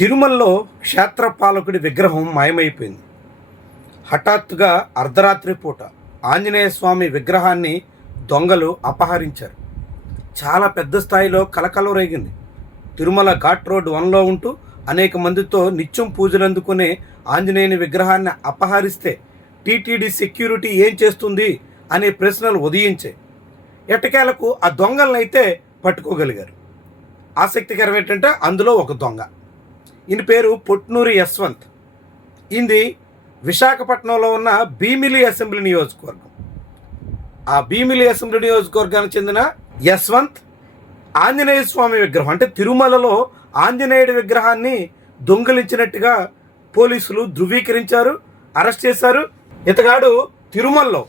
తిరుమలలో క్షేత్రపాలకుడి విగ్రహం మాయమైపోయింది. హఠాత్తుగా అర్ధరాత్రి పూట ఆంజనేయ స్వామి విగ్రహాన్ని దొంగలు అపహరించారు. చాలా పెద్ద స్థాయిలో కలకలం రేగింది. తిరుమల ఘాట్ రోడ్ 1లో ఉంటూ అనేక మందితో నిత్యం పూజలు అందుకునే ఆంజనేయుని విగ్రహాన్ని అపహరిస్తే టీటీడీ సెక్యూరిటీ ఏం చేస్తుంది అనే ప్రశ్నలు ఉదయించాయి. ఎట్టకేలకు ఆ దొంగలనైతే పట్టుకోగలిగారు. ఆసక్తికరం ఏంటంటే అందులో ఒక దొంగ, ఈయన పేరు పొట్నూరి యశ్వంత్. ఇది విశాఖపట్నంలో ఉన్న భీమిలి అసెంబ్లీ నియోజకవర్గం. ఆ భీమిలి అసెంబ్లీ నియోజకవర్గానికి చెందిన యశ్వంత్ ఆంజనేయ స్వామి విగ్రహం అంటే తిరుమలలో ఆంజనేయుడి విగ్రహాన్ని దొంగిలించినట్టుగా పోలీసులు ధృవీకరించారు, అరెస్ట్ చేశారు. ఇతగాడు తిరుమలలో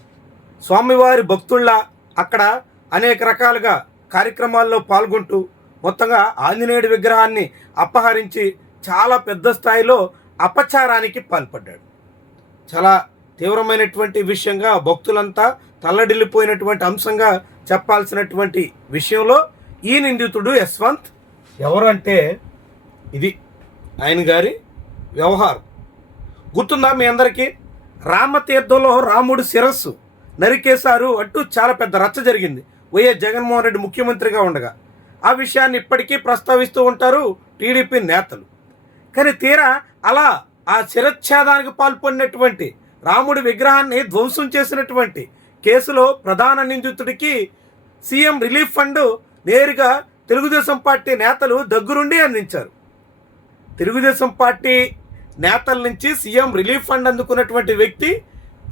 స్వామివారి భక్తుళ్ళ అక్కడ అనేక రకాలుగా కార్యక్రమాల్లో పాల్గొంటూ మొత్తంగా ఆంజనేయుడి విగ్రహాన్ని అపహరించి చాలా పెద్ద స్థాయిలో అపచారానికి పాల్పడ్డాడు. చాలా తీవ్రమైనటువంటి విషయంగా, భక్తులంతా తల్లడిల్లిపోయినటువంటి అంశంగా చెప్పాల్సినటువంటి విషయంలో ఈ నిందితుడు యశ్వంత్ ఎవరు అంటే ఇది ఆయన గారి వ్యవహారం. గుర్తుందా మీ అందరికీ? రామతీర్థంలో రాముడు శిరస్సు నరికేశారు అంటూ చాలా పెద్ద రచ్చ జరిగింది వైఎస్ జగన్మోహన్ రెడ్డి ముఖ్యమంత్రిగా ఉండగా. ఆ విషయాన్ని ఇప్పటికీ ప్రస్తావిస్తూ ఉంటారు టీడీపీ నేతలు. కానీ తీరా అలా ఆ శిరచ్ఛేదానికి పాల్పడినటువంటి రాముడి విగ్రహాన్ని ధ్వంసం చేసినటువంటి కేసులో ప్రధాన నిందితుడికి సీఎం రిలీఫ్ ఫండ్ నేరుగా తెలుగుదేశం పార్టీ నేతలు దగ్గరుండి అందించారు. తెలుగుదేశం పార్టీ నేతల నుంచి సీఎం రిలీఫ్ ఫండ్ అందుకున్నటువంటి వ్యక్తి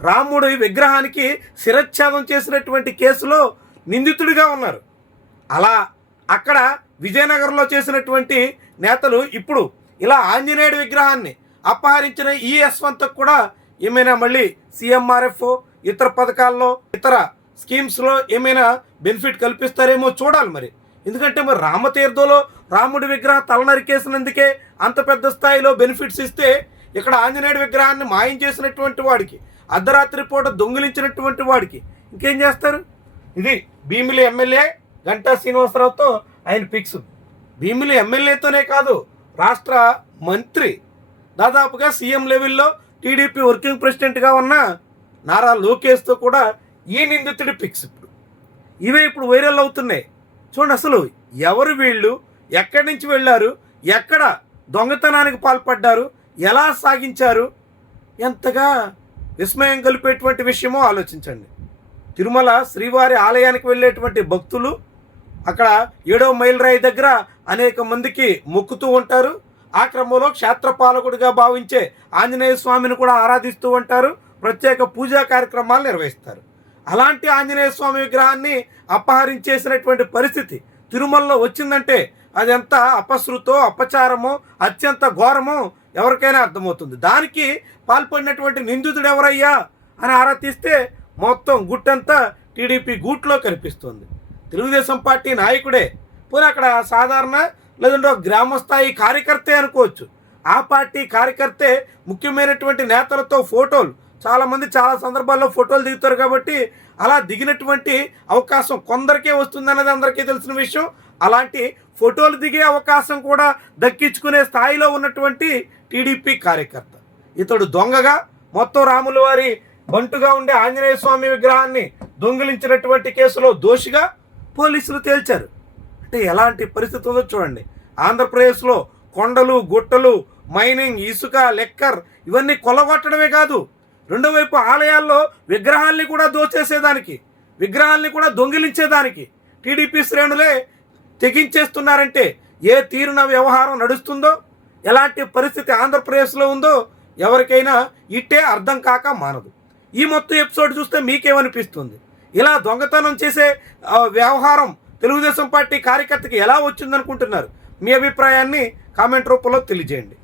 రాముడి విగ్రహానికి శిరచ్ఛేదం చేసినటువంటి కేసులో నిందితుడిగా ఉన్నారు. అలా అక్కడ విజయనగరంలో చేసినటువంటి నేతలు ఇప్పుడు ఇలా ఆంజనేయుడి విగ్రహాన్ని అపహరించిన ఈ యశ్వంత్కు కూడా ఏమైనా మళ్ళీ సీఎంఆర్ఎఫ్ ఇతర పథకాల్లో ఇతర స్కీమ్స్లో ఏమైనా బెనిఫిట్ కల్పిస్తారేమో చూడాలి మరి. ఎందుకంటే మరి రామతీర్థంలో రాముడి విగ్రహం తల నరికేసినందుకే అంత పెద్ద స్థాయిలో బెనిఫిట్స్ ఇస్తే, ఇక్కడ ఆంజనేయుడి విగ్రహాన్ని మాయం చేసినటువంటి వాడికి, అర్ధరాత్రి పూట దొంగిలించినటువంటి వాడికి ఇంకేం చేస్తారు? ఇది భీమిలి ఎమ్మెల్యే గంటా శ్రీనివాసరావుతో ఆయన ఫిక్స్. భీమిలి ఎమ్మెల్యేతోనే కాదు, రాష్ట్ర మంత్రి, దాదాపుగా సీఎం లెవెల్లో టీడీపీ వర్కింగ్ ప్రెసిడెంట్గా ఉన్న నారా లోకేష్తో కూడా ఈ నిందితుడి ఫిక్స్. ఇవే ఇప్పుడు వైరల్ అవుతున్నాయి. చూడండి, అసలు ఎవరు వీళ్ళు, ఎక్కడి నుంచి వెళ్ళారు, ఎక్కడ దొంగతనానికి పాల్పడ్డారు, ఎలా సాగించారు, ఎంతగా విస్మయం కలిపేటువంటి విషయమో ఆలోచించండి. తిరుమల శ్రీవారి ఆలయానికి వెళ్ళేటువంటి భక్తులు అక్కడ 7వ మైల్ రాయి దగ్గర అనేక మందికి మొక్కుతూ ఉంటారు. ఆ క్రమంలో క్షేత్రపాలకుడిగా భావించే ఆంజనేయ స్వామిని కూడా ఆరాధిస్తూ ఉంటారు, ప్రత్యేక పూజా కార్యక్రమాలు నిర్వహిస్తారు. అలాంటి ఆంజనేయ స్వామి విగ్రహాన్ని అపహరించేసినటువంటి పరిస్థితి తిరుమలలో వచ్చిందంటే అది ఎంత అపశృతో, అపచారమో, అత్యంత ఘోరమో ఎవరికైనా అర్థమవుతుంది. దానికి పాల్పడినటువంటి నిందితుడు ఎవరయ్యా అని ఆరా తీస్తే మొత్తం గుట్టంతా టీడీపీ గూట్లో కనిపిస్తుంది. తెలుగుదేశం పార్టీ నాయకుడే, పోనీ అక్కడ సాధారణ లేదంటే గ్రామస్థాయి కార్యకర్తే అనుకోవచ్చు. ఆ పార్టీ కార్యకర్తే ముఖ్యమైనటువంటి నేతలతో ఫోటోలు, చాలామంది చాలా సందర్భాల్లో ఫోటోలు దిగుతారు కాబట్టి అలా దిగినటువంటి అవకాశం కొందరికే వస్తుందన్నది అందరికీ తెలిసిన విషయం. అలాంటి ఫోటోలు దిగే అవకాశం కూడా దక్కించుకునే స్థాయిలో ఉన్నటువంటి టీడీపీ కార్యకర్త ఇతడు దొంగగా మొత్తం రాముల వారి బంటుగా ఉండే ఆంజనేయ స్వామి విగ్రహాన్ని దొంగిలించినటువంటి కేసులో దోషిగా పోలీసులు తేల్చారు. అంటే ఎలాంటి పరిస్థితి ఉందో చూడండి. ఆంధ్రప్రదేశ్లో కొండలు, గుట్టలు, మైనింగ్, ఇసుక, లెక్కర్ ఇవన్నీ కొల్లగొట్టడమే కాదు, రెండో వైపు ఆలయాల్లో విగ్రహాల్ని కూడా దోచేసేదానికి, విగ్రహాల్ని కూడా దొంగిలించేదానికి టీడీపీ శ్రేణులే తెగించేస్తున్నారంటే ఏ తీరున వ్యవహారం నడుస్తుందో, ఎలాంటి పరిస్థితి ఆంధ్రప్రదేశ్లో ఉందో ఎవరికైనా ఇట్టే అర్థం కాక మానదు. ఈ మొత్తం ఎపిసోడ్ చూస్తే మీకేమనిపిస్తుంది? ఇలా దొంగతనం చేసే వ్యవహారం తెలుగుదేశం పార్టీ కార్యకర్తకి ఎలా వచ్చిందనుకుంటున్నారు? మీ అభిప్రాయాన్ని కామెంట్ రూపంలో తెలియజేయండి.